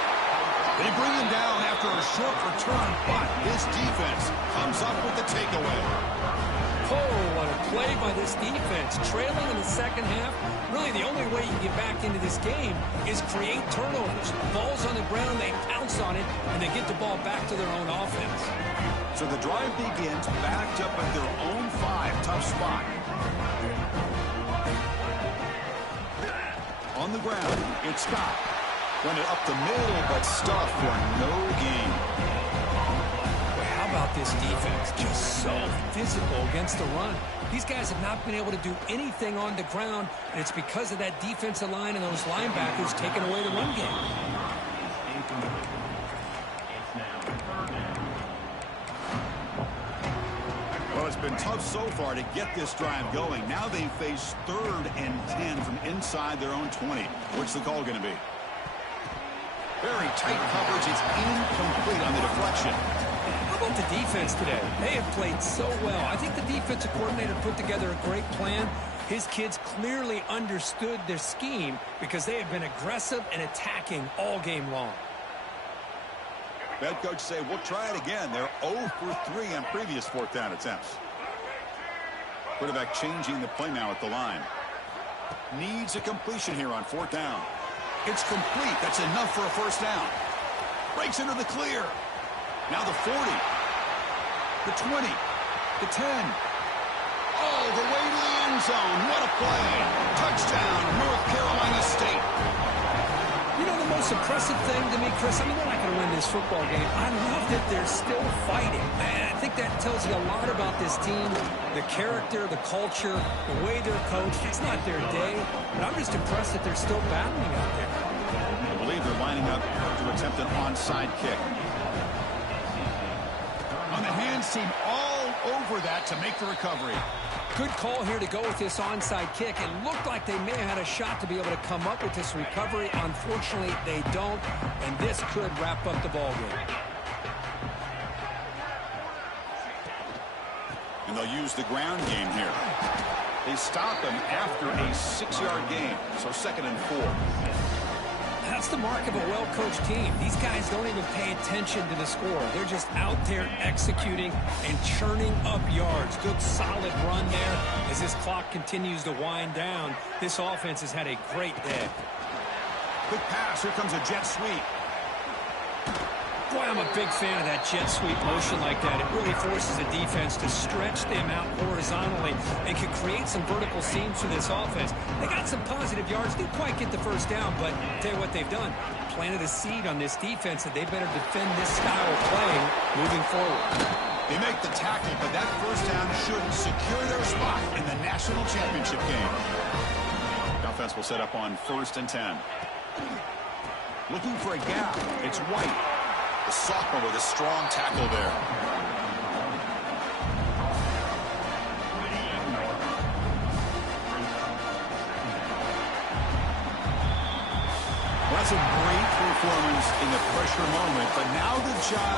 They bring him down after a short return, but his defense comes up with the takeaway. Oh, what a play by this defense. Trailing in the second half, really the only way you can get back into this game is create turnovers. Ball's on the ground, they pounce on it, and they get the ball back to their own offense. So the drive begins backed up at their own 5, tough spot. On the ground, it's Scott. Run it up the middle, but stuffed for no gain. How about this defense? Just so physical against the run. These guys have not been able to do anything on the ground, and it's because of that defensive line and those linebackers taking away the run game. Well, it's been tough so far to get this drive going. Now they face 3rd and 10 from inside their own 20. What's the call going to be? Very tight coverage. It's incomplete on the deflection. How about the defense today? They have played so well. I think the defensive coordinator put together a great plan. His kids clearly understood their scheme because they have been aggressive and attacking all game long. Head coach say, we'll try it again. They're 0 for 3 on previous 4th down attempts. Quarterback changing the play now at the line. Needs a completion here on 4th down. It's complete. That's enough for a first down. Breaks into the clear. Now the 40. The 20. The 10. Oh, the way to the end zone. What a play. Touchdown, North Carolina State. You know, the most impressive thing to me, Chris, I mean, they're not going to win this football game. I love that they're still fighting. And I think that tells you a lot about this team, the character, the culture, the way they're coached. It's not their day, but I'm just impressed that they're still battling out there. I believe they're lining up to attempt an onside kick. On the hands team all over that to make the recovery. Good call here to go with this onside kick. It looked like they may have had a shot to be able to come up with this recovery. Unfortunately, they don't, and this could wrap up the ball game. And they'll use the ground game here. They stop him after a 6-yard gain, so 2nd and 4. That's the mark of a well-coached team. These guys don't even pay attention to the score. They're just out there executing and churning up yards. Good, solid run there. As this clock continues to wind down, this offense has had a great day. Quick pass. Here comes a jet sweep. Boy, I'm a big fan of that jet sweep motion like that. It really forces the defense to stretch them out horizontally and can create some vertical seams for this offense. They got some positive yards. Didn't quite get the first down, but I'll tell you what they've done. Planted a seed on this defense that they better defend this style of playing moving forward. They make the tackle, but that first down should secure their spot in the national championship game. The offense will set up on 1st and 10. Looking for a gap. It's White. The sophomore with a strong tackle there. Well, that's a great performance in the pressure moment, but now the job